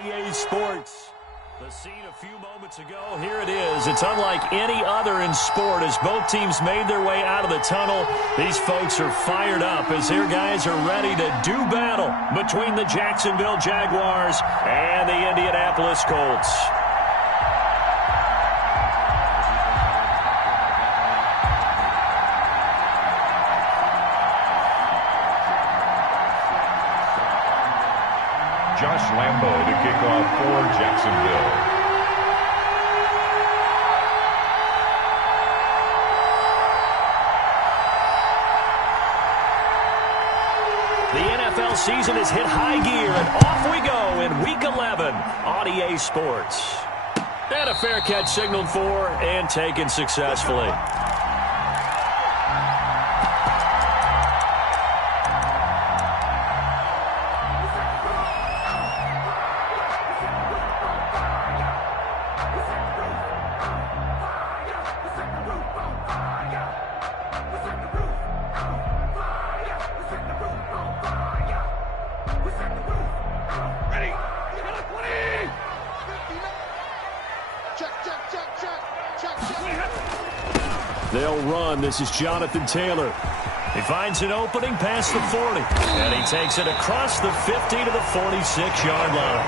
EA Sports. The scene a few moments ago, here it is. It's unlike any other in sport as both teams made their way out of the tunnel. These folks are fired up as their guys are ready to do battle between the Jacksonville Jaguars and the Indianapolis Colts. Josh Lambo to kick off for Jacksonville. The NFL season has hit high gear, and off we go in Week 11 on EA Sports. And a fair catch signaled for and taken successfully. They'll run. This is Jonathan Taylor. He finds an opening past the 40. And he takes it across the 50 to the 46-yard line.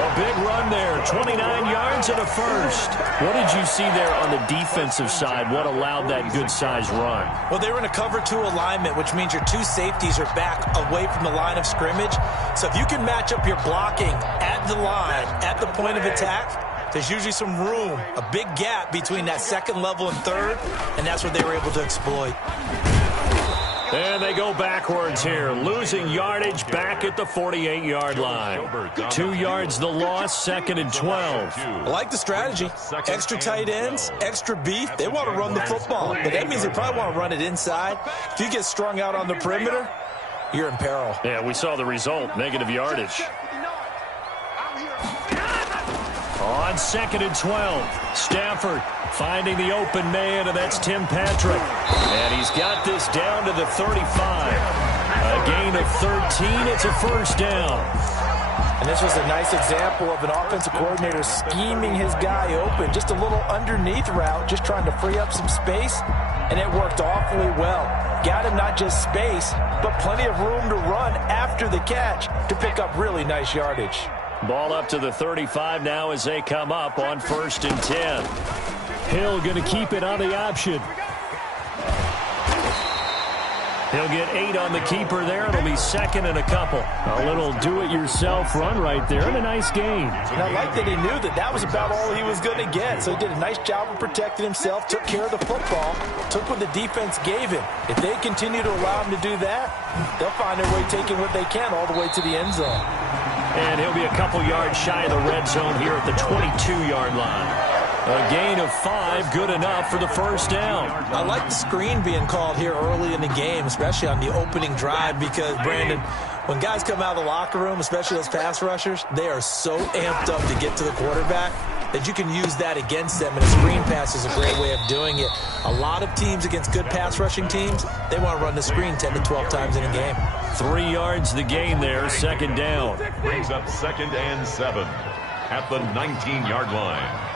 A big run there. 29 yards and a first. What did you see there on the defensive side? What allowed that good-sized run? Well, they were in a cover 2 alignment, which means your 2 safeties are back away from the line of scrimmage. So if you can match up your blocking at the line, at the point of attack, there's usually some room, a big gap between that second level and third, and that's what they were able to exploit. And they go backwards here, losing yardage back at the 48-yard line. 2 yards the loss, 2nd and 12. I like the strategy. Extra tight ends, extra beef. They want to run the football, but that means they probably want to run it inside. If you get strung out on the perimeter, you're in peril. Yeah, we saw the result, negative yardage. On 2nd and 12, Stafford finding the open man, and that's Tim Patrick. And he's got this down to the 35. A gain of 13. It's a first down. And this was a nice example of an offensive coordinator scheming his guy open. Just a little underneath route, just trying to free up some space, and it worked awfully well. Got him not just space, but plenty of room to run after the catch to pick up really nice yardage. Ball up to the 35 now as they come up on 1st and 10. Hill going to keep it on the option. He'll get 8 on the keeper there. It'll be 2nd and a couple. A little do-it-yourself run right there and a nice gain. And I like that he knew that that was about all he was going to get. So he did a nice job of protecting himself, took care of the football, took what the defense gave him. If they continue to allow him to do that, they'll find their way taking what they can all the way to the end zone. And he'll be a couple yards shy of the red zone here at the 22-yard line. A gain of 5, good enough for the first down. I like the screen being called here early in the game, especially on the opening drive, because, Brandon, when guys come out of the locker room, especially those pass rushers, they are so amped up to get to the quarterback that you can use that against them, and a screen pass is a great way of doing it. A lot of teams against good pass rushing teams, they want to run the screen 10 to 12 times in a game. 3 yards the gain there, 2nd down. Brings up 2nd and 7 at the 19-yard line.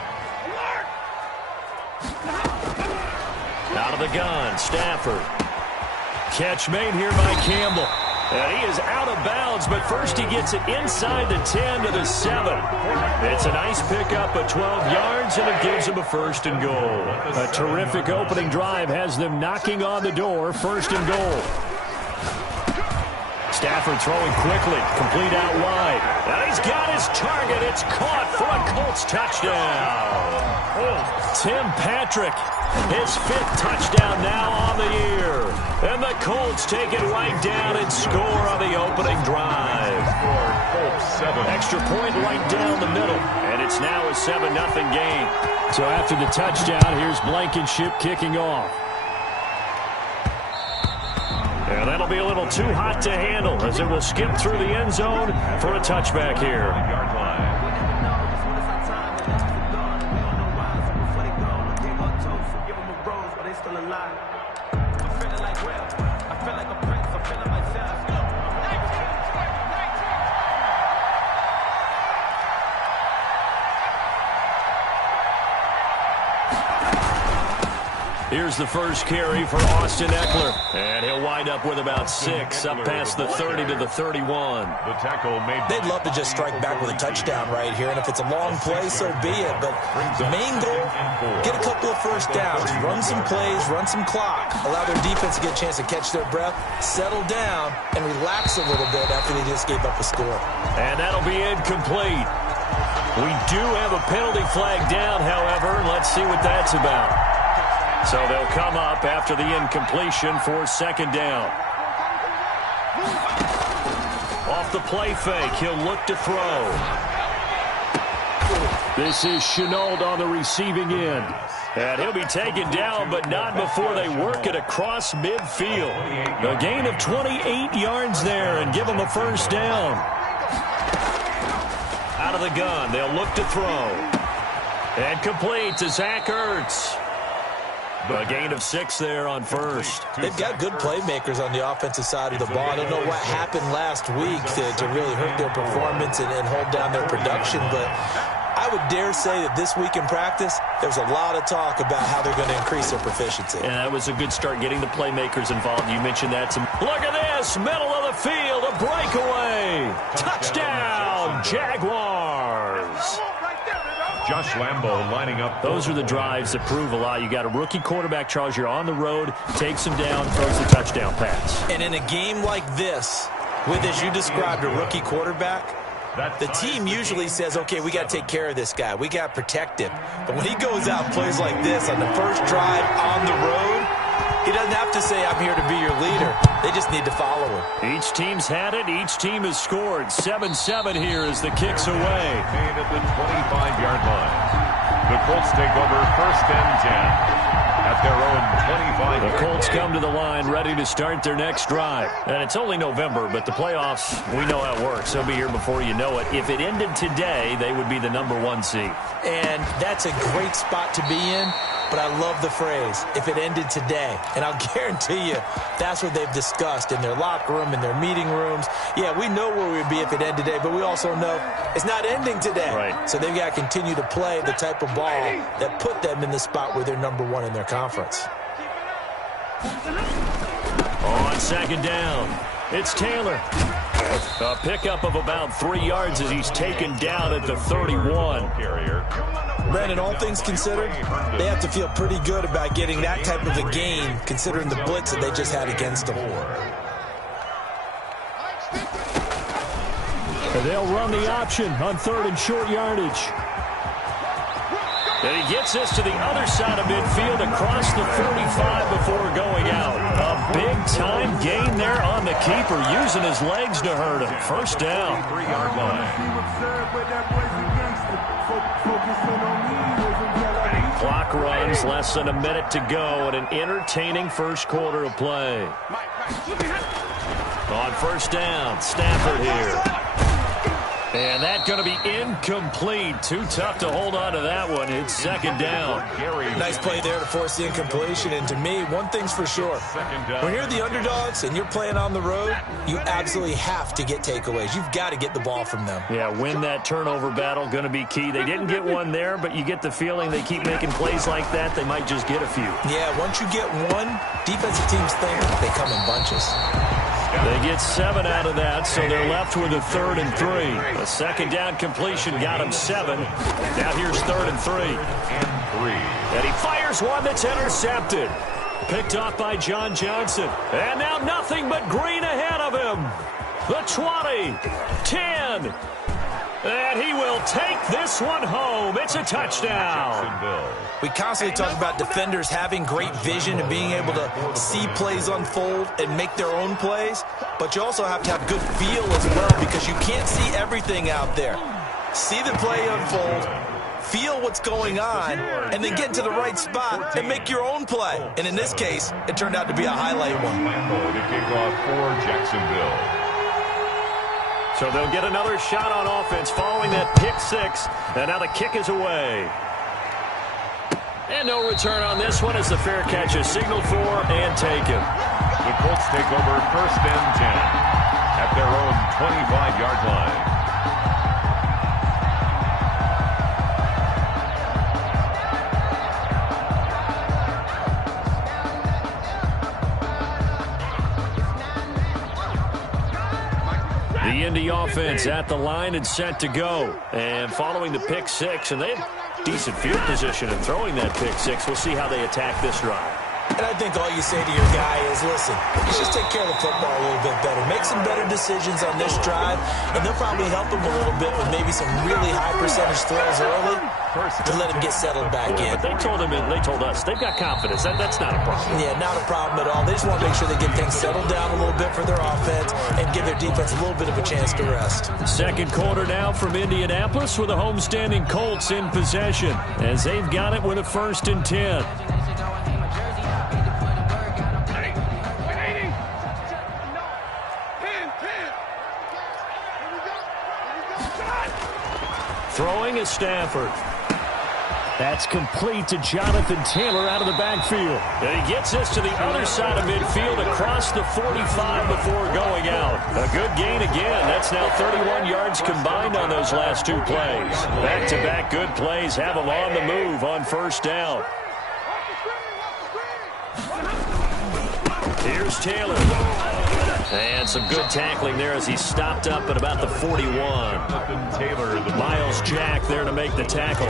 Out of the gun, Stafford. Catch made here by Campbell. And he is out of bounds, but first he gets it inside the 10 to the 7. It's a nice pickup of 12 yards, and it gives him a 1st and goal. A terrific opening drive has them knocking on the door, 1st and goal. Stafford throwing quickly, complete out wide. And he's got his target. It's caught for a Colts touchdown. Tim Patrick, his 5th touchdown now on the year. And the Colts take it right down and score on the opening drive. Extra point right down the middle. And it's now a 7-0 game. So after the touchdown, here's Blankenship kicking off. And that'll be a little too hot to handle as it will skip through the end zone for a touchback here. Here's the first carry for Austin Eckler. And he'll wind up with about 6, up past the 30 to the 31. The tackle made. They'd love to just strike back with a touchdown right here, and if it's a long play, so be it. But the main goal, get a couple of first downs, run some plays, run some clock, allow their defense to get a chance to catch their breath, settle down, and relax a little bit after they just gave up a score. And that'll be incomplete. We do have a penalty flag down, however. Let's see what that's about. So they'll come up after the incompletion for second down. Off the play fake, he'll look to throw. This is Chenault on the receiving end. And he'll be taken down, but not before they work it across midfield. A gain of 28 yards there and give them a first down. Out of the gun, they'll look to throw. And complete to Zach Ertz. A gain of 6 there on first. They've got good playmakers on the offensive side of the ball. I don't know what happened last week to really hurt their performance and hold down their production, but I would dare say that this week in practice, there's a lot of talk about how they're going to increase their proficiency. And that was a good start getting the playmakers involved. You mentioned that. Look at this, middle of the field, a breakaway. Touchdown, Jaguars. Josh Lambo lining up. Those are the drives that prove a lot. You got a rookie quarterback, Charles. You're on the road, takes him down, throws a touchdown pass. And in a game like this, with, as you described, a rookie quarterback, the team usually says, okay, we got to take care of this guy. We got to protect him. But when he goes out and plays like this on the first drive on the road, he doesn't have to say, I'm here to be your leader. They just need to follow him. Each team's had it. Each team has scored. 7-7 here as the kick's away. Made at the 25-yard line. The Colts take over first and 10. At their own 25. The Colts come to the line ready to start their next drive. And it's only November, but the playoffs, we know how it works. They'll be here before you know it. If it ended today, they would be the #1 seed. And that's a great spot to be in. But I love the phrase, if it ended today. And I'll guarantee you, that's what they've discussed in their locker room, in their meeting rooms. Yeah, we know where we'd be if it ended today, but we also know it's not ending today. Right. So they've got to continue to play the type of ball that put them in the spot where they're #1 in their conference. On second down, it's Taylor. A pickup of about 3 yards as he's taken down at the 31. Brandon, all things considered, they have to feel pretty good about getting that type of a gain, considering the blitz that they just had against them. They'll run the option on 3rd and short yardage. And he gets this to the other side of midfield across the 45 before going out. A big-time gain there on the keeper, using his legs to hurt him. First down. 3-yard line. Clock runs, less than a minute to go, and an entertaining first quarter of play. On first down, Stafford here. And that's going to be incomplete. Too tough to hold on to that one. It's second down. Nice play there to force the incompletion. And to me, one thing's for sure. When you're the underdogs and you're playing on the road, you absolutely have to get takeaways. You've got to get the ball from them. Yeah, win that turnover battle, going to be key. They didn't get one there, but you get the feeling they keep making plays like that, they might just get a few. Yeah, once you get one, defensive teams think they come in bunches. They get 7 out of that, so they're left with a 3rd and 3. A second down completion got him 7. Now here's 3rd and 3. And he fires one that's intercepted. Picked off by John Johnson. And now nothing but green ahead of him. The 20, 10. And he will take this one home. It's a touchdown. We constantly talk about defenders having great vision and being able to see plays unfold and make their own plays, but you also have to have good feel as well because you can't see everything out there. See the play unfold, feel what's going on, and then get into the right spot and make your own play. And in this case, it turned out to be a highlight one. Lambo to kick off for Jacksonville. So they'll get another shot on offense following that pick 6, and now the kick is away. And no return on this one as the fair catch is signaled for and taken. The Colts take over first and 10 at their own 25-yard line. the offense at the line and set to go. And following the pick six, and they have decent field position in throwing that pick six. We'll see how they attack this drive. And I think all you say to your guy is, listen, let's just take care of the football a little bit better. Make some better decisions on this drive, and they'll probably help him a little bit with maybe some really high percentage throws early to let him get settled back in. But they told us, they've got confidence. That's not a problem. Yeah, not a problem at all. They just want to make sure they get things settled down a little bit for their offense and give their defense a little bit of a chance to rest. Second quarter now from Indianapolis with the homestanding Colts in possession as they've got it with a 1st and 10. Throwing is Stafford. That's complete to Jonathan Taylor out of the backfield. And he gets this to the other side of midfield across the 45 before going out. A good gain again. That's now 31 yards combined on those last 2 plays. Back-to-back good plays have him on the move on 1st down. Here's Taylor. And some good tackling there as he stopped up at about the 41. Miles Jack there to make the tackle.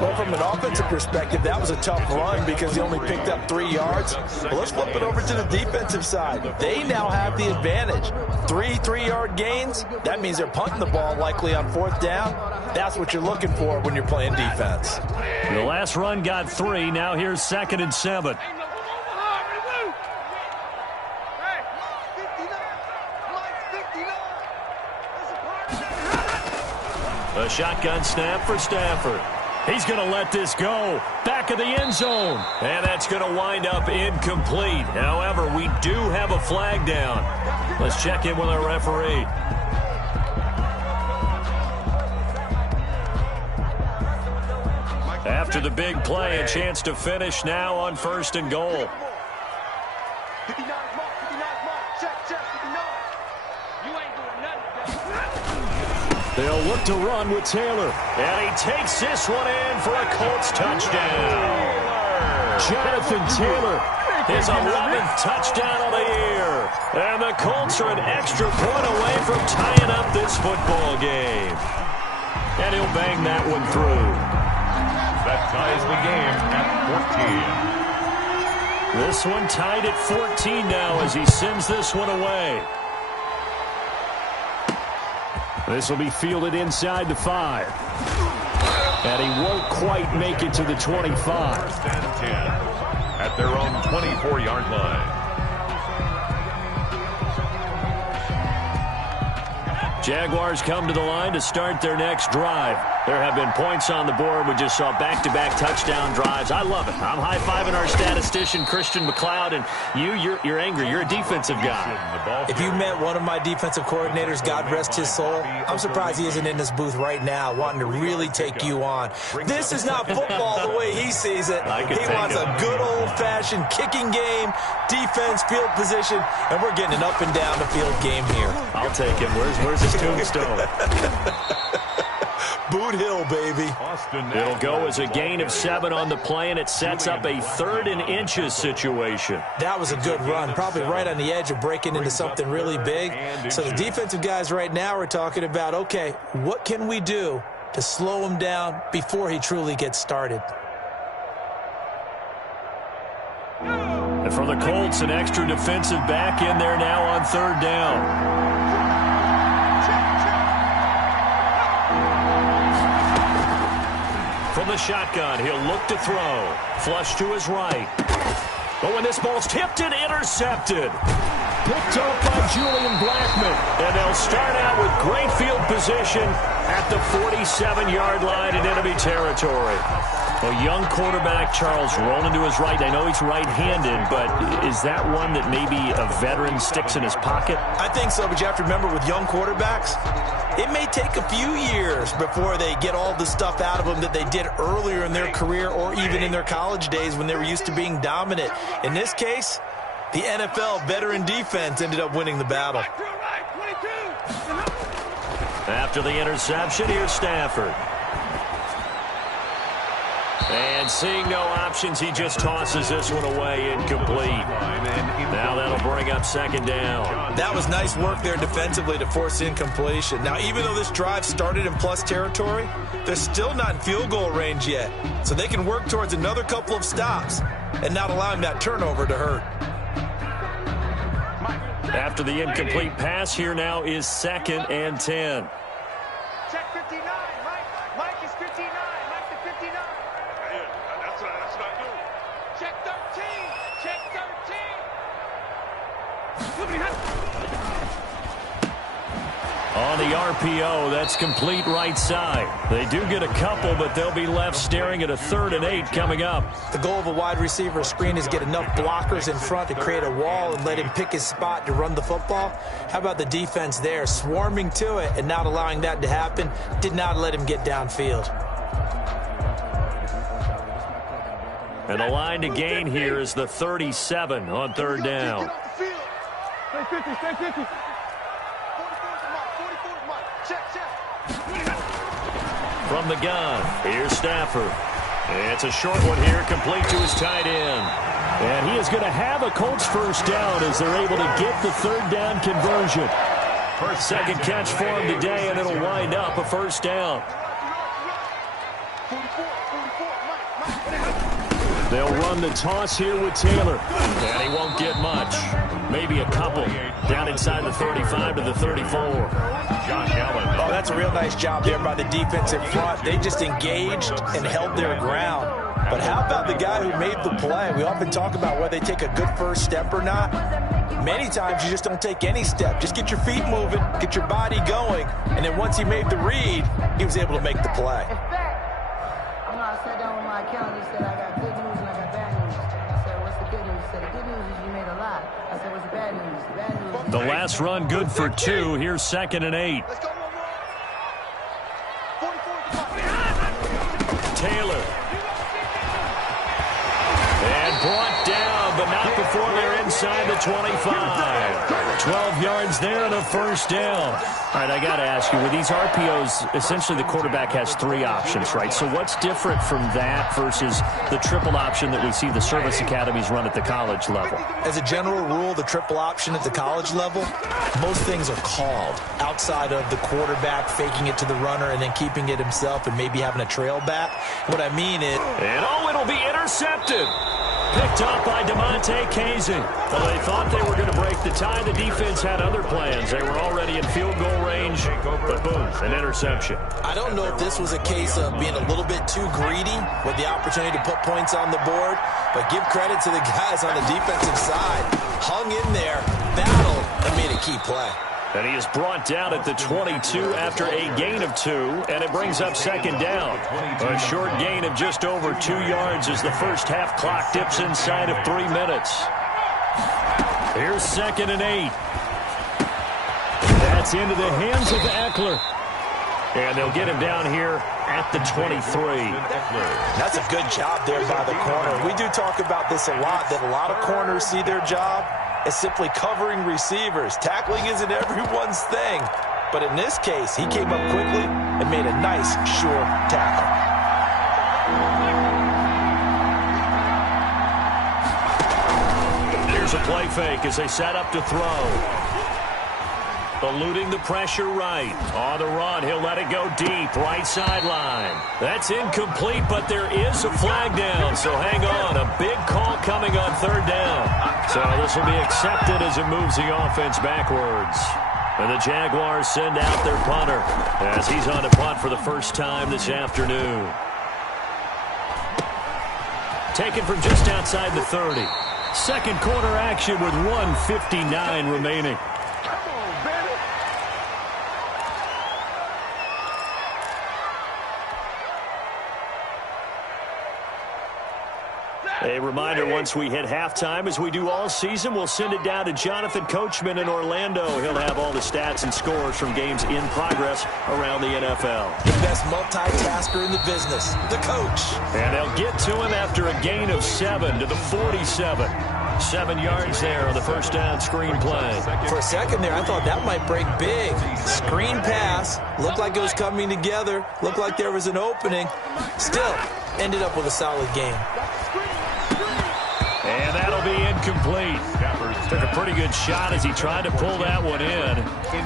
Well, from an offensive perspective, that was a tough run because he only picked up 3 yards. Well, let's flip it over to the defensive side. They now have the advantage. 3 3-yard gains. That means they're punting the ball likely on 4th down. That's what you're looking for when you're playing defense. The last run got 3. Now here's 2nd and 7. A shotgun snap for Stafford. He's going to let this go. Back of the end zone. And that's going to wind up incomplete. However, we do have a flag down. Let's check in with our referee. After the big play, a chance to finish now on 1st and goal. 59 mark, 59 mark. Check, 59. You ain't doing nothing. They'll look to run with Taylor. And he takes this one in for a Colts touchdown. Jonathan Taylor, his 11th touchdown of the year. And the Colts are an extra point away from tying up this football game. And he'll bang that one through. That ties the game at 14. This one tied at 14 now as he sends this one away. This will be fielded inside the 5. And he won't quite make it to the 25. 1st and 10 at their own 24-yard line. Jaguars come to the line to start their next drive. There have been points on the board. We just saw back-to-back touchdown drives. I love it. I'm high-fiving our statistician, Christian McLeod, and you're angry. You're a defensive guy. If you met one of my defensive coordinators, God rest his soul, I'm surprised he isn't in this booth right now wanting to really take you on. This is not football the way he sees it. He wants a good old-fashioned kicking game, defense, field position, and we're getting an up-and-down-the-field game here. I'll take him. Where's his tombstone? Boot Hill, baby. It'll go as a gain of 7 on the play, and it sets up a 3rd and inches situation. That was a good run, probably right on the edge of breaking into something really big. So the defensive guys right now are talking about, okay, what can we do to slow him down before he truly gets started? And for the Colts, an extra defensive back in there now on 3rd down. From the shotgun, he'll look to throw. Flush to his right. But when this ball's tipped and intercepted. Picked up by Julian Blackmon. And they'll start out with great field position at the 47-yard line in enemy territory. A young quarterback, Charles, rolling to his right. I know he's right-handed, but is that one that maybe a veteran sticks in his pocket? I think so, but you have to remember with young quarterbacks, it may take a few years before they get all the stuff out of them that they did earlier in their career or even in their college days when they were used to being dominant. In this case, the NFL veteran defense ended up winning the battle. After the interception, here's Stafford. And seeing no options, he just tosses this one away, incomplete. Now that'll bring up second down. That was nice work there defensively to force incompletion. Now, even though this drive started in plus territory, they're still not in field goal range yet. So they can work towards another couple of stops and not allowing that turnover to hurt. After the incomplete pass, here now is 2nd and 10. Check 59, Mike. Mike is 59. Mike to 59. Yeah, that's what I do. Check 13. Check 13. On the RPO, that's complete right side. They do get a couple, but they'll be left staring at a 3rd and 8 coming up. The goal of a wide receiver screen is get enough blockers in front to create a wall and let him pick his spot to run the football. How about the defense there, swarming to it and not allowing that to happen? Did not let him get downfield. And the line to gain here is the 37 on 3rd down. Stay 50, stay 50. 44 Mike. Check. From the gun, here's Stafford. It's a short one here, complete to his tight end. And he is going to have a Colts first down as they're able to get the 3rd down conversion. Second catch for him today, and it'll wind up a first down. 44 Mike. They'll run the toss here with Taylor. And he won't get much. Maybe a couple. Down inside the 35 to the 34. Josh Allen. Oh, that's a real nice job there by the defense in front. They just engaged and held their ground. But how about the guy who made the play? We often talk about whether they take a good first step or not. Many times you just don't take any step. Just get your feet moving, get your body going, and then once he made the read, he was able to make the play. In fact, I sat down with my accountant. He said, I got good news and I got bad news. I said, what's the good news? He said, the good news is you made a lot. I said, what's the bad news? The bad news is The last run good for 2. Here's 2nd and 8. Let's go, 44 Taylor. And brought down, but not before they're inside the 25. 12 yards there and a first down. All right, I got to ask you, with these RPOs, essentially the quarterback has 3 options, right? So what's different from that versus the triple option that we see the service academies run at the college level? As a general rule, the triple option at the college level, most things are called outside of the quarterback faking it to the runner and then keeping it himself and maybe having a trail back. What I mean is... And it'll be intercepted. Picked up by DeMonte Casey. Well, they thought they were going to break the tie. The defense had other plans. They were already in field goal range, but boom, an interception. I don't know if this was a case of being a little bit too greedy with the opportunity to put points on the board, but give credit to the guys on the defensive side. Hung in there, battled, and made a key play. And he is brought down at the 22 after a gain of 2, and it brings up second down. A short gain of just over 2 yards as the first half clock dips inside of 3 minutes. Here's 2nd and 8. That's into the hands of Eckler. And they'll get him down here at the 23. That's a good job there by the corner. We do talk about this a lot, that a lot of corners see their job as simply covering receivers. Tackling isn't everyone's thing. But in this case, he came up quickly and made a nice, sure tackle. Here's a play fake as they set up to throw. Eluding the pressure right. On the run, he'll let it go deep, right sideline. That's incomplete, but there is a flag down, so hang on. A big call coming on 3rd down. So this will be accepted as it moves the offense backwards. And the Jaguars send out their punter as he's on a punt for the first time this afternoon. Taken from just outside the 30. Second quarter action with 1:59 remaining. A reminder, once we hit halftime, as we do all season, we'll send it down to Jonathan Coachman in Orlando. He'll have all the stats and scores from games in progress around the NFL. The best multitasker in the business, the coach. And they'll get to him after a gain of 7 to the 47. 7 yards there on the first down screen play. For a second there, I thought that might break big. Screen pass. Looked like it was coming together. Looked like there was an opening. Still, ended up with a solid game. And that'll be incomplete. Took a pretty good shot as he tried to pull that one in.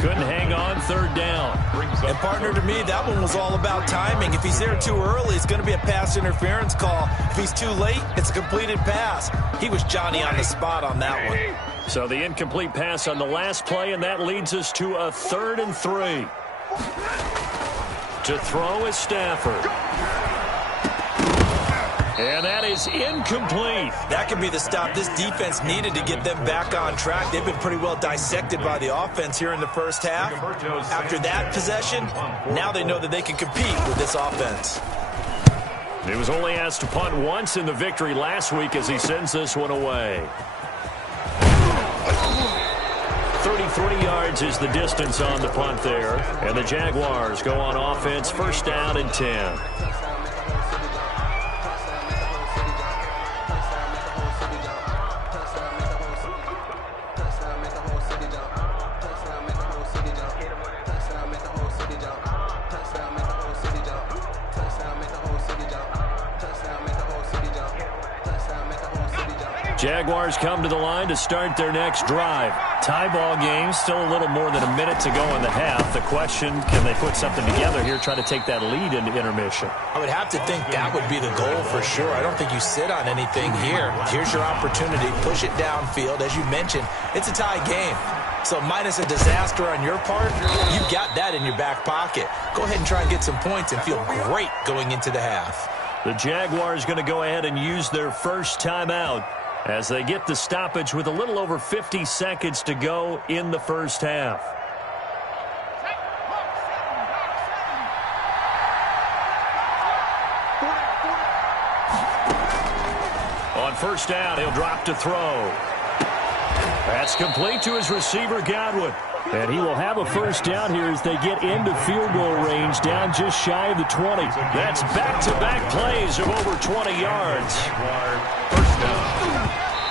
Couldn't hang on, third down. And partner, to me, that one was all about timing. If he's there too early, it's going to be a pass interference call. If he's too late, it's a completed pass. He was Johnny on the spot on that one. So the incomplete pass on the last play, and that leads us to a 3rd and 3. To throw is Stafford. And that is incomplete. That could be the stop this defense needed to get them back on track. They've been pretty well dissected by the offense here in the first half. After that possession, now they know that they can compete with this offense. He was only asked to punt once in the victory last week as he sends this one away. 33 yards is the distance on the punt there. And the Jaguars go on offense, first down and 10. Jaguars come to the line to start their next drive. Tie ball game, still a little more than a minute to go in the half. The question, can they put something together here, try to take that lead into intermission? I would have to think that would be the goal for sure. I don't think you sit on anything here. Here's your opportunity. Push it downfield. As you mentioned, it's a tie game. So minus a disaster on your part, you've got that in your back pocket. Go ahead and try and get some points and feel great going into the half. The Jaguars going to go ahead and use their first timeout as they get the stoppage with a little over 50 seconds to go in the first half. On first down, he'll drop to throw. That's complete to his receiver, Godwin. And he will have a first down here as they get into field goal range, down just shy of the 20. That's back-to-back plays of over 20 yards. First down.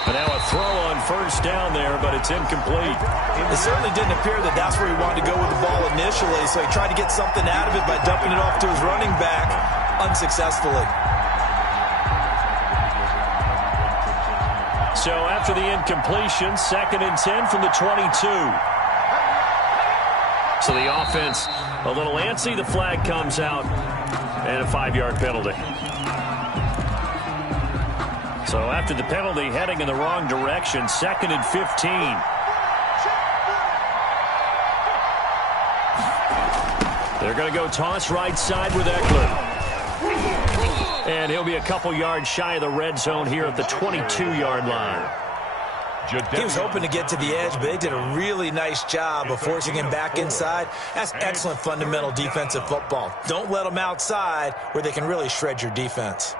And now a throw on first down there, but it's incomplete. It certainly didn't appear that that's where he wanted to go with the ball initially, so he tried to get something out of it by dumping it off to his running back unsuccessfully. So after the incompletion, 2nd and 10 from the 22. So the offense a little antsy. The flag comes out and a 5-yard penalty. So after the penalty, heading in the wrong direction, 2nd and 15. They're going to go toss right side with Eckler. And he'll be a couple yards shy of the red zone here at the 22-yard line. He was hoping to get to the edge, but they did a really nice job of forcing him back inside. That's excellent fundamental defensive football. Don't let them outside where they can really shred your defense.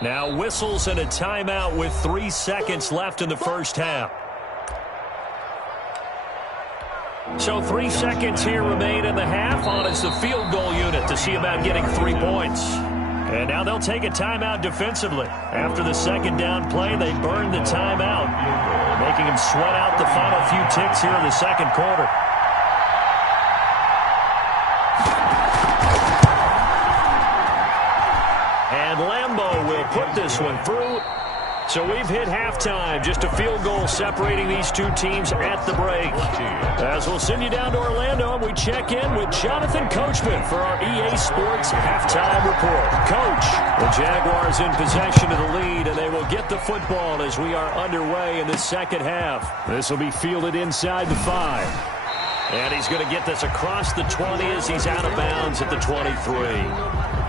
Now whistles and a timeout with 3 seconds left in the first half. So 3 seconds here remain in the half. On is the field goal unit to see about getting 3 points. And now they'll take a timeout defensively. After the second down play, they burn the timeout, making them sweat out the final few ticks here in the second quarter. And Lambeau will put this one through. So we've hit halftime. Just a field goal separating these two teams at the break. As we'll send you down to Orlando, and we check in with Jonathan Coachman for our EA Sports halftime report. Coach, the Jaguars in possession of the lead, and they will get the football as we are underway in the second half. This will be fielded inside the 5. And he's going to get this across the 20 as he's out of bounds at the 23.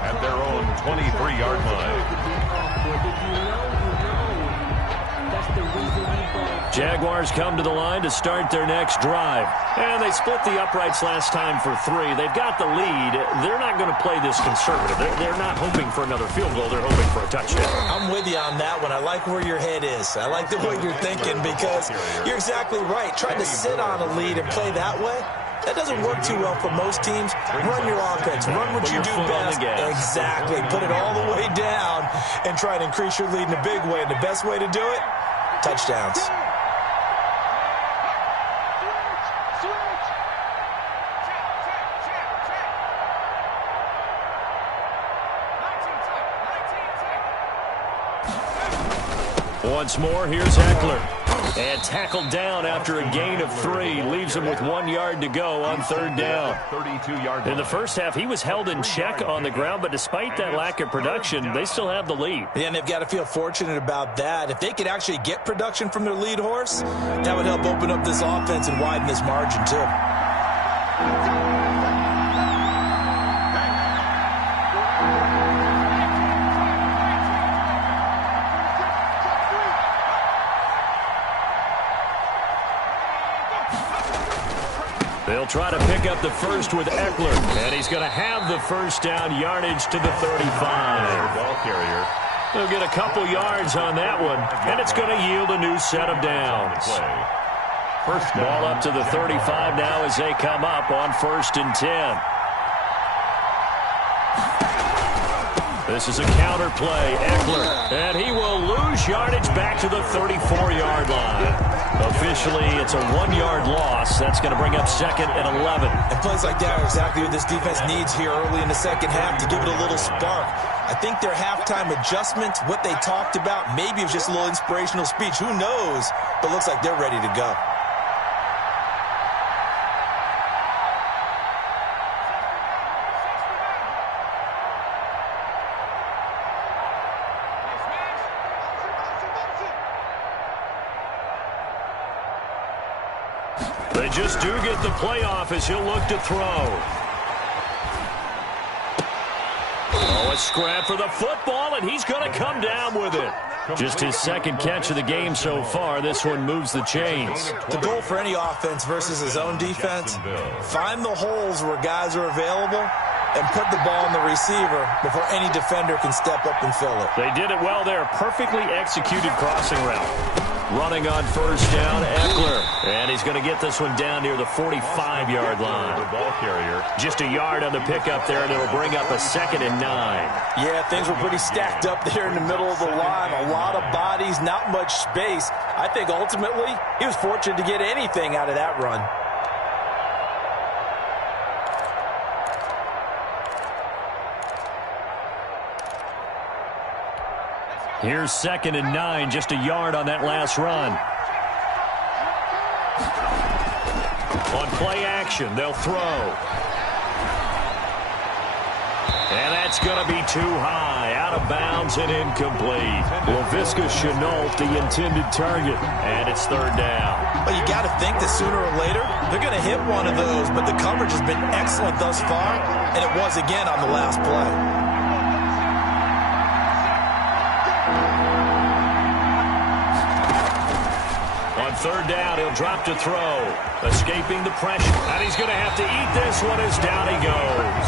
At their own 23-yard line. Jaguars come to the line to start their next drive. And they split the uprights last time for 3. They've got the lead. They're not going to play this conservative. They're not hoping for another field goal. They're hoping for a touchdown. I'm with you on that one. I like where your head is. I like the way you're thinking because you're exactly right. Trying to sit on a lead and play that way, That doesn't work too well for most teams. Run your offense. Run what you do best. Exactly. Put it all the way down and try to increase your lead in a big way. And the best way to do it, touchdowns. Once more, here's Eckler. And tackled down after a gain of 3. Leaves him with 1 yard to go on third down. 32-yard In the first half, he was held in check on the ground, but despite that lack of production, they still have the lead. Yeah, and they've got to feel fortunate about that. If they could actually get production from their lead horse, that would help open up this offense and widen this margin, too. They'll try to pick up the first with Eckler, and he's going to have the first down, yardage to the 35. Ball carrier. They'll get a couple yards on that one, and it's going to yield a new set of downs. First ball up to the 35 now as they come up on 1st and 10. This is a counter play, Eckler, and he will lose yardage back to the 34-yard line. Officially, it's a 1-yard loss. That's going to bring up 2nd and 11. And plays like that are exactly what this defense needs here early in the second half to give it a little spark. I think their halftime adjustments, what they talked about, maybe it was just a little inspirational speech. Who knows? But looks like they're ready to go. They just do get the playoff as he'll look to throw. Oh, a scrap for the football, and he's going to come down with it. Just his second catch of the game so far. This one moves the chains. The goal for any offense versus his own defense, find the holes where guys are available and put the ball in the receiver before any defender can step up and fill it. They did it well there. Perfectly executed crossing route. Running on first down, Eckler. And he's going to get this one down near the 45-yard line. The ball carrier. Just a yard on the pickup there, and it'll bring up a 2nd and 9. Yeah, things were pretty stacked up there in the middle of the line. A lot of bodies, not much space. I think ultimately he was fortunate to get anything out of that run. Here's 2nd and 9, just a yard on that last run. On play action, they'll throw. And that's going to be too high, out of bounds and incomplete. Laviska Shenault, the intended target, and it's 3rd down. Well, you got to think that sooner or later they're going to hit one of those, but the coverage has been excellent thus far, and it was again on the last play. On 3rd down, he'll drop to throw. Escaping the pressure. And he's going to have to eat this one as down he goes.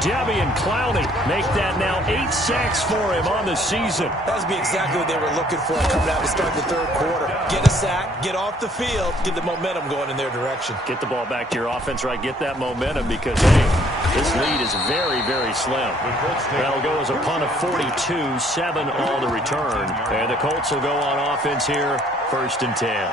Jadeveon Clowney make that now 8 sacks for him on the season. That would be exactly what they were looking for coming out to start the 3rd quarter. Get a sack, get off the field, get the momentum going in their direction. Get the ball back to your offense, right? Get that momentum because, hey, this lead is very, very slim. That'll go as a punt of 42, 7 on the return. And the Colts will go on offense here, 1st and 10.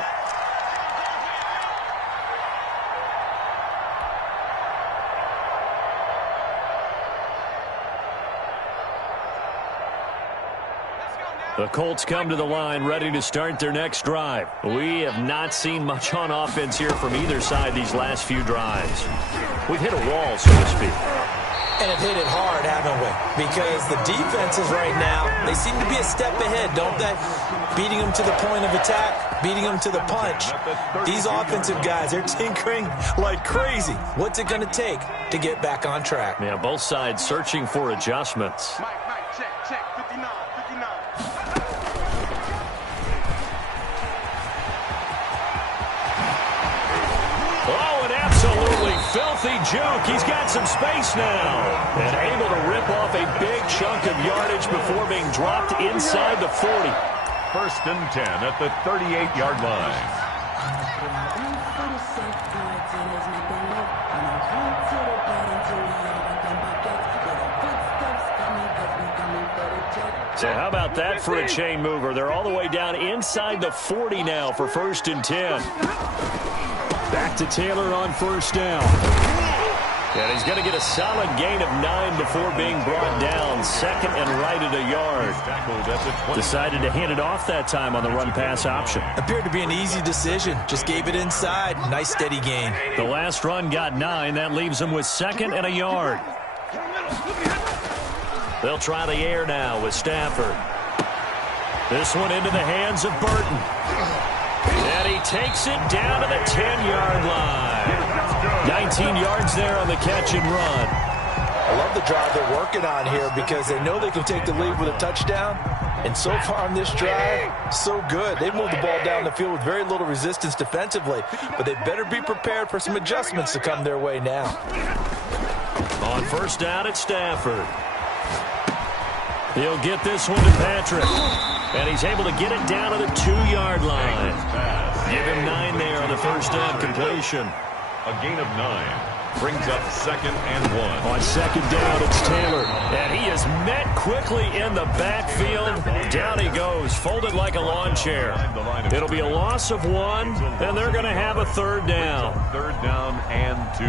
The Colts come to the line ready to start their next drive. We have not seen much on offense here from either side these last few drives. We've hit a wall, so to speak. And have hit it hard, haven't we? Because the defenses right now, they seem to be a step ahead, don't they? Beating them to the point of attack, beating them to the punch. These offensive guys, they're tinkering like crazy. What's it going to take to get back on track? Yeah, both sides searching for adjustments. Mike, check, 59, 59. Oh, an absolutely filthy juke. He's got some space now. And able to rip off a big chunk of yardage before being dropped inside the 40. 1st and 10 at the 38-yard line. So how about that for a chain mover? They're all the way down inside the 40 now for 1st and 10. Back to Taylor on 1st down. And he's going to get a solid gain of 9 before being brought down. 2nd and right at a yard. Decided to hand it off that time on the run-pass option. Appeared to be an easy decision. Just gave it inside. Nice steady gain. The last run got 9. That leaves him with 2nd and a yard. They'll try the air now with Stafford. This one into the hands of Burton. And he takes it down to the 10-yard line. 19 yards there on the catch and run. I love the drive they're working on here because they know they can take the lead with a touchdown. And so far on this drive, so good. They've moved the ball down the field with very little resistance defensively. But they better be prepared for some adjustments to come their way now. On 1st down at Stafford. He'll get this one to Patrick. And he's able to get it down to the 2-yard line. Give him 9 there on the 1st down completion. A gain of 9 brings up 2nd and 1. On 2nd down, it's Taylor. And he is met quickly in the backfield. Down he goes, folded like a lawn chair. It'll be a loss of 1, and they're going to have a 3rd down. 3rd down and 2.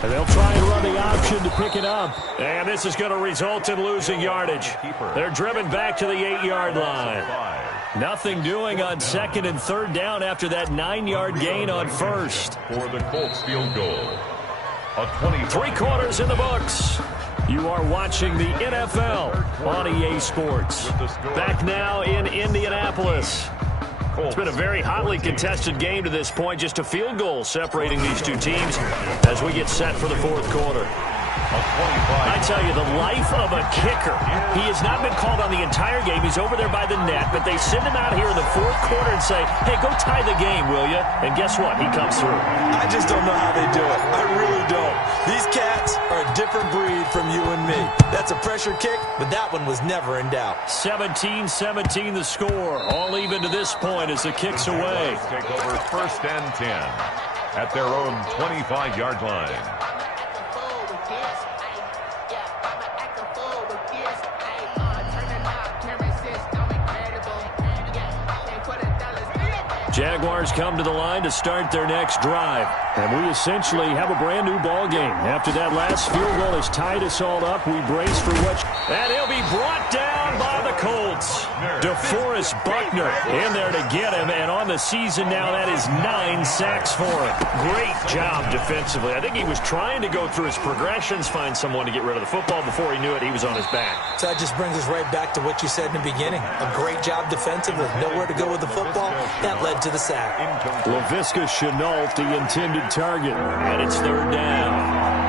And they'll try and run the option to pick it up. And this is going to result in losing yardage. They're driven back to the 8-yard line. Nothing doing on 2nd and 3rd down after that 9-yard gain on 1st. For the Colts field goal. A 25. 3 quarters in the books. You are watching the NFL on EA Sports. Back now in Indianapolis. It's been a very hotly contested game to this point. Just a field goal separating these two teams as we get set for the 4th quarter. I tell you, the life of a kicker. He has not been called on the entire game. He's over there by the net, but they send him out here in the 4th quarter and say, hey, go tie the game, will you? And guess what? He comes through. I just don't know how they do it. I really don't. These cats are a different breed from you and me. That's a pressure kick, but that one was never in doubt. 17-17 the score. All even to this point as the kick's away. Take over 1st and 10 at their own 25-yard line. Jaguars come to the line to start their next drive. And we essentially have a brand new ball game. After that last field goal has tied us all up, we brace for what... And he'll be brought down by the Colts. DeForest Buckner in there to get him. And on the season now, that is 9 sacks for him. Great job defensively. I think he was trying to go through his progressions, find someone to get rid of the football. Before he knew it, he was on his back. So that just brings us right back to what you said in the beginning. A great job defensively. Nowhere to go with the football. That led to the sack. Laviska Shenault, the intended target. And it's 3rd down.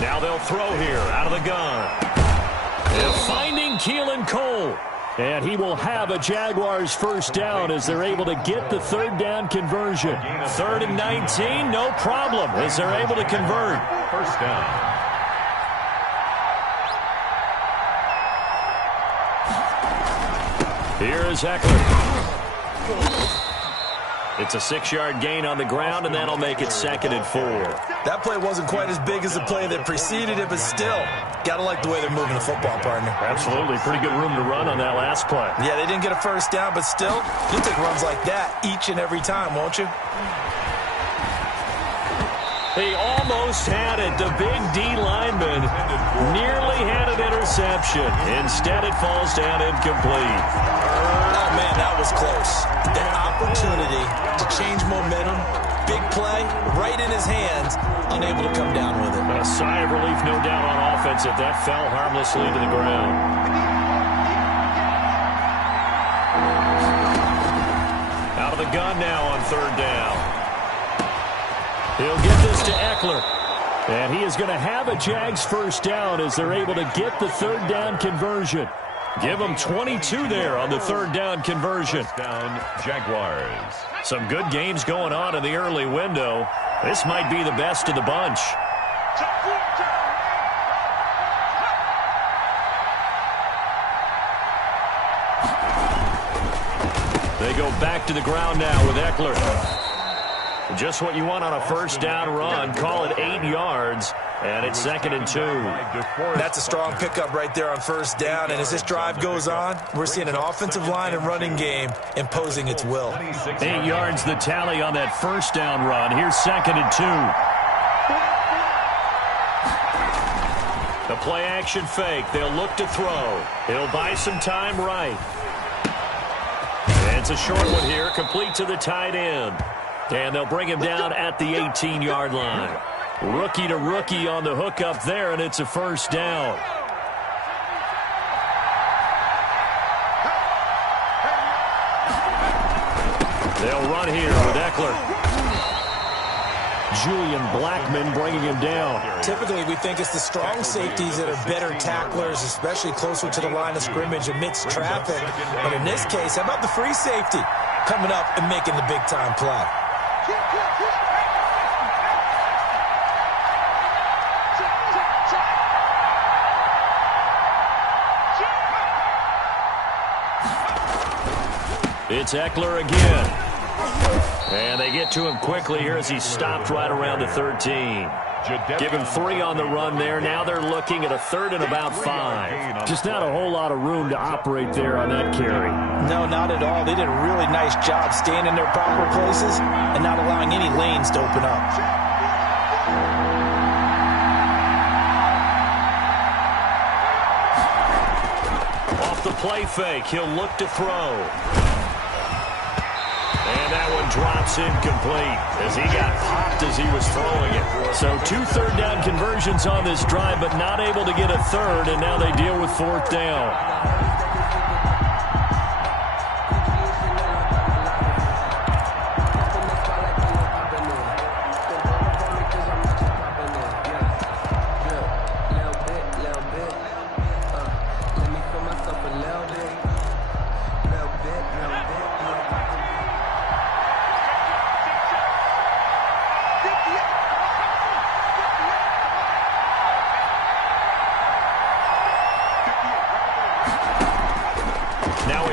Now they'll throw here out of the gun. And finding Keelan Cole. And he will have a Jaguars 1st down as they're able to get the 3rd down conversion. 3rd and 19, no problem as they're able to convert. 1st down. Here is Eckler. It's a 6-yard gain on the ground, and that'll make it 2nd and 4. That play wasn't quite as big as the play that preceded it, but still, got to like the way they're moving the football, partner. Absolutely. Pretty good room to run on that last play. Yeah, they didn't get a 1st down, but still, you'll take runs like that each and every time, won't you? He almost had it. The big D lineman nearly had an interception. Instead, it falls down incomplete. Oh, man, that was close. That opportunity to change momentum, big play, right in his hands, unable to come down with it. A sigh of relief, no doubt, on offense if that fell harmlessly to the ground. the gun now on third down. He'll get this to Eckler. And he is going to have a Jags first down as they're able to get the third down conversion. Give them 22 there on the third down conversion. First down, Jaguars. Some good games going on in the early window. This might be the best of the bunch. They go back to the ground now with Eckler. Just what you want on a first down run. Call it 8 yards, and it's 2nd and 2. That's a strong pickup right there on first down. And as this drive goes on, we're seeing an offensive line and running game imposing its will. 8 yards the tally on that first down run. Here's 2nd and 2. The play action fake. They'll look to throw. He'll buy some time right. And it's a short one here, complete to the tight end. And they'll bring him down at the 18-yard line. Rookie to rookie on the hook up there, and it's a first down. They'll run here with Eckler. Julian Blackmon bringing him down. Typically, we think it's the strong safeties that are better tacklers, especially closer to the line of scrimmage amidst traffic. But in this case, how about the free safety coming up and making the big-time play? It's Eckler again. And they get to him quickly here as he stopped right around the 13. Give him 3 on the run there. Now they're looking at a 3rd and about 5. Just not a whole lot of room to operate there on that carry. No, not at all. They did a really nice job staying in their proper places and not allowing any lanes to open up. Off the play fake, he'll look to throw. And that one drops incomplete as he got popped as he was throwing it. So 2 third down conversions on this drive, but not able to get a third, and now they deal with 4th down.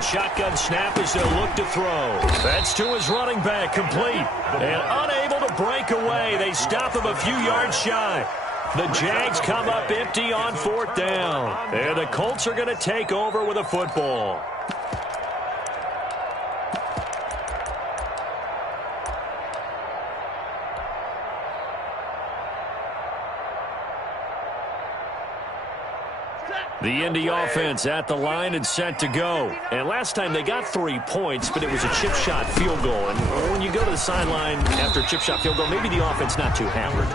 Shotgun snap as they'll look to throw. That's to his running back, complete. And unable to break away. They stop him a few yards shy. The Jags come up empty on 4th down. And the Colts are going to take over with a football. The Indy offense at the line and set to go. And last time they got 3 points, but it was a chip shot field goal. And when you go to the sideline after a chip shot field goal, maybe the offense not too hammered.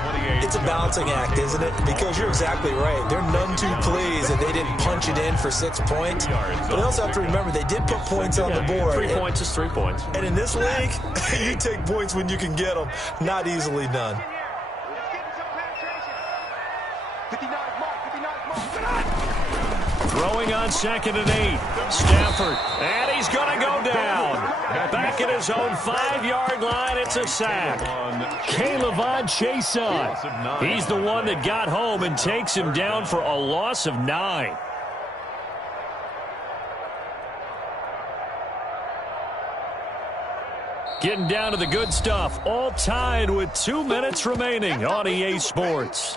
It's a balancing act, isn't it? Because you're exactly right. They're none too pleased that they didn't punch it in for 6 points. But I also have to remember they did put points on the board. 3 points is 3 points. And in this league, you take points when you can get them. Not easily done. Throwing on 2nd and 8. Stafford. And he's going to go down. Back at his own 5-yard line. It's a sack. K'Lavon Chaisson. He's the one that got home and takes him down for a loss of 9. Getting down to the good stuff. All tied with 2 minutes remaining on EA Sports.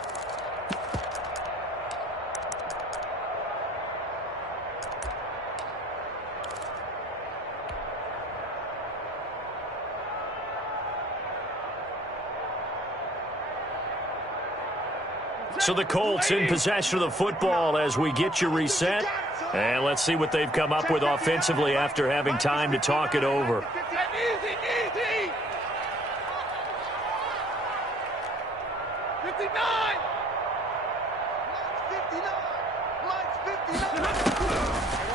So the Colts in possession of the football as we get you reset. And let's see what they've come up with offensively after having time to talk it over. Easy, easy. 59.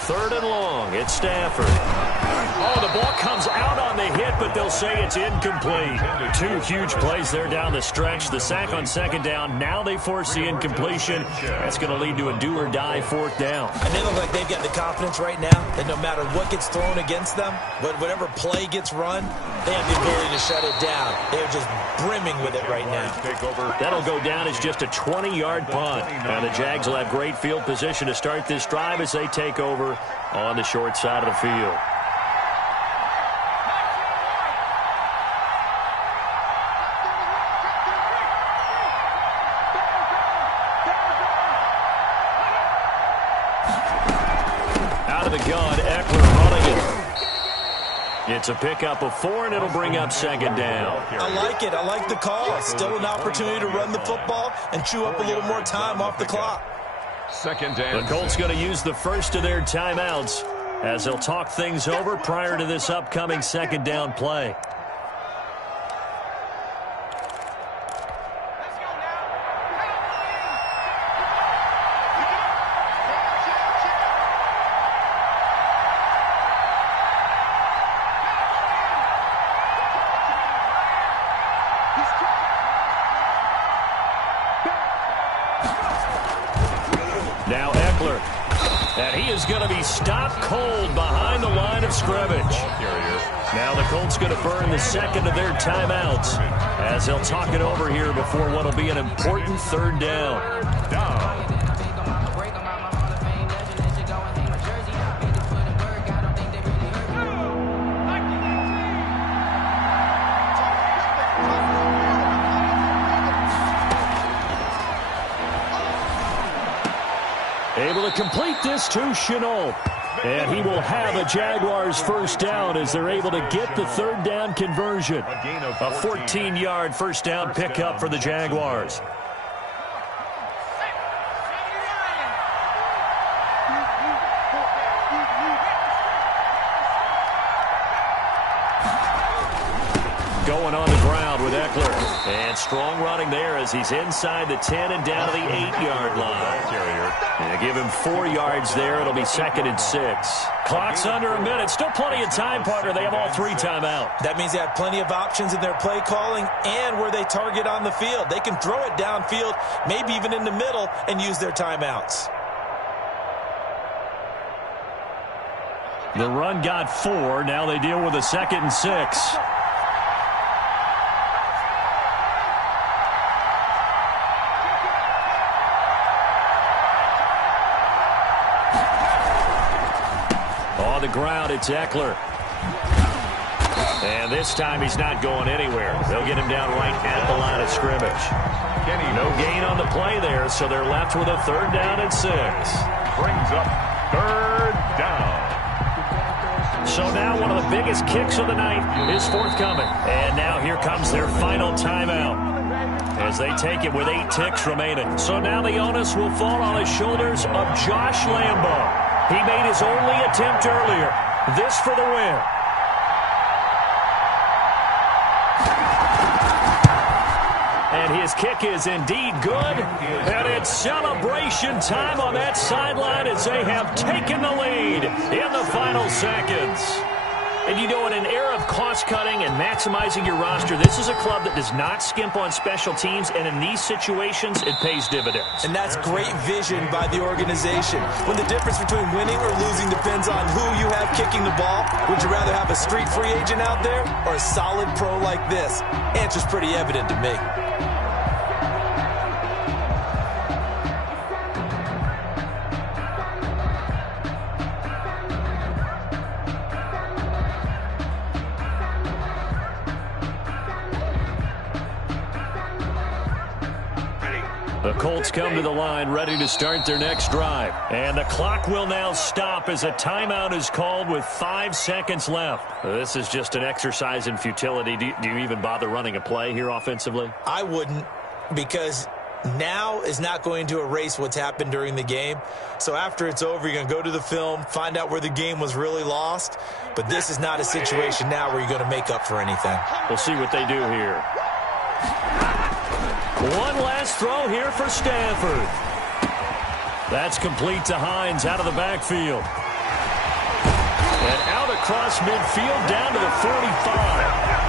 3rd and long. It's Stafford. Oh, the ball comes out on the hit, but they'll say it's incomplete. Two huge plays there down the stretch. The sack on second down. Now they force the incompletion. That's going to lead to a do-or-die fourth down. And they look like they've got the confidence right now that no matter what gets thrown against them, but whatever play gets run, they have the ability to shut it down. They're just brimming with it right now. That'll go down as just a 20-yard punt. And the Jags will have great field position to start this drive as they take over on the short side of the field. Out of the gun, Eckler running it. It's a pickup of 4, and it'll bring up second down. I like it. I like the call. Still an opportunity to run the football and chew up a little more time off the clock. Second down. The Colts going to use the first of their timeouts as they'll talk things over prior to this upcoming second down play. Now Eckler, and he is going to be stopped cold behind the line of scrimmage. Now the Colts going to burn the second of their timeouts as they'll talk it over here before what will be an important third down. Able to complete this to Chenault. And he will have a Jaguars first down as they're able to get the third down conversion. A 14-yard first down pickup for the Jaguars. Going on the ground with Eckler. And strong running there as he's inside the 10 and down to the 8-yard line. And give him 4 yards there. It'll be second and 6. Clock's under a minute. Still plenty of time, partner. They have all 3 timeout. That means they have plenty of options in their play calling and where they target on the field. They can throw it downfield, maybe even in the middle, and use their timeouts. The run got 4. Now they deal with a second and 6. On the ground, it's Eckler. And this time he's not going anywhere. They'll get him down right at the line of scrimmage. No gain on the play there, so they're left with a third down and 6. Brings up third down. So now one of the biggest kicks of the night is forthcoming. And now here comes their final timeout as they take it with 8 ticks remaining. So now the onus will fall on the shoulders of Josh Lambo. He made his only attempt earlier. This for the win. And his kick is indeed good. And it's celebration time on that sideline as they have taken the lead in the final seconds. And you know, in an era of cost-cutting and maximizing your roster, this is a club that does not skimp on special teams, and in these situations, it pays dividends. And that's great vision by the organization. When the difference between winning or losing depends on who you have kicking the ball, would you rather have a street free agent out there or a solid pro like this? Answer's pretty evident to me. The Colts come to the line ready to start their next drive. And the clock will now stop as a timeout is called with 5 seconds left. This is just an exercise in futility. Do you even bother running a play here offensively? I wouldn't, because now is not going to erase what's happened during the game. So after it's over, you're going to go to the film, find out where the game was really lost. But this is not a situation now where you're going to make up for anything. We'll see what they do here. One last throw here for Stanford. That's complete to Hines out of the backfield. And out across midfield down to the 45.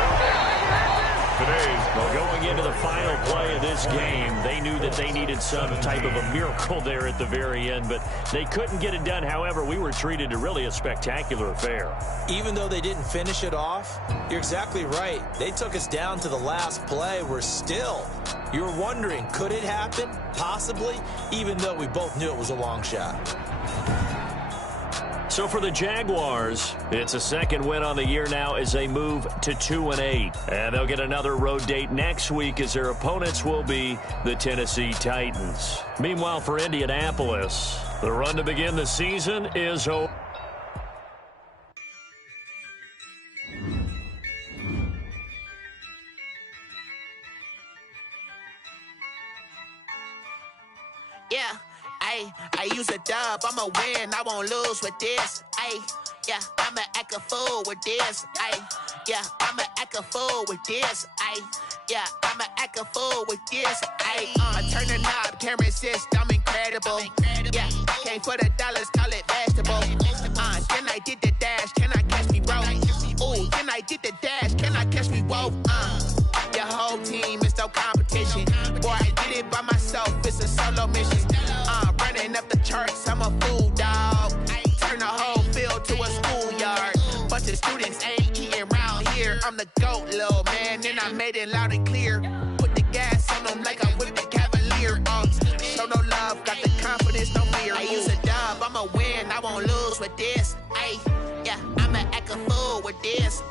Well, going into the final play of this game, they knew that they needed some type of a miracle there at the very end, but they couldn't get it done. However, we were treated to really a spectacular affair. Even though they didn't finish it off, you're exactly right. They took us down to the last play. You're wondering, could it happen? Possibly, even though we both knew it was a long shot. So for the Jaguars, it's a second win on the year now as they move to 2-8. And they'll get another road date next week as their opponents will be the Tennessee Titans. Meanwhile, for Indianapolis, the run to begin the season is over. Yeah. I use a dub, I'ma win, I won't lose with this. Yeah, I'ma act a fool with this. Yeah, I'ma act a fool with this. Yeah, I'ma act a fool with this. I turn the knob, can't resist, I'm incredible. Yeah, came for the dollars, call it vegetable. Then I did the dash, can I catch me, bro? Ooh, then I did the dash, can I catch me, whoa? Your whole team is no competition. Boy, I did it by myself, it's a solo mission. Running up the charts, I'm a fool, dog. Turn the whole field to a schoolyard. Bunch of students ain't eating round here. I'm the GOAT, little man, and I made it loud and clear. Put the gas on them like I'm with the Cavalier. Show no love, got the confidence, no fear. I use a dub, I'ma win, I won't lose with this. Yeah, I'ma act a fool with this.